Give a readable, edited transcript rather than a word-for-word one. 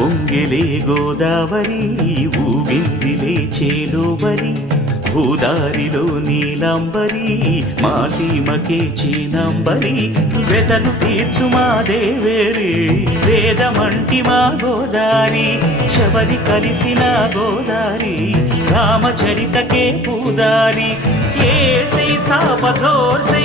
పొంగిలే గోదావరి ఊగిందిలే చేలోబరి భూదారిలో నీలంబరి మా సీమకే చీనంబరి వెదలు తీర్చు మా దేవేరి వేదమంటి మా గోదారి శబరి కలిసిన గోదారి రామచరితకే పూదారి ఏ సై చాప జోర్ సై